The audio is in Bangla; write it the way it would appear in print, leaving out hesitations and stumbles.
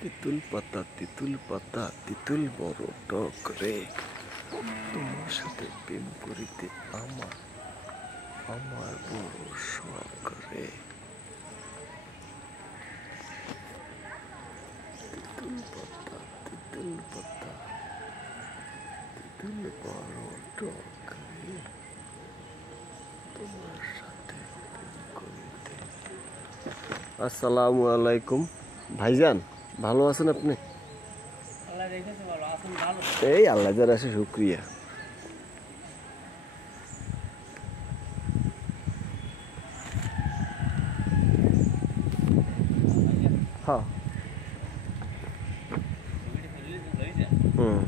তিতুল পাতা তিতুল বড় টক রে, তোমার সাথে প্রেম করিতে আমার আমার বড় শখ রে। তিতুল পাতা তিতুল পাতা তিতুল বড় টক রে, তোমার সাথে প্রেম করিতে। আসসালামু আলাইকুম ভাইজান, ভালো আছেন আপনি? এই আল্লাহ যার আছে শুক্রিয়া। হ্যাঁ হুম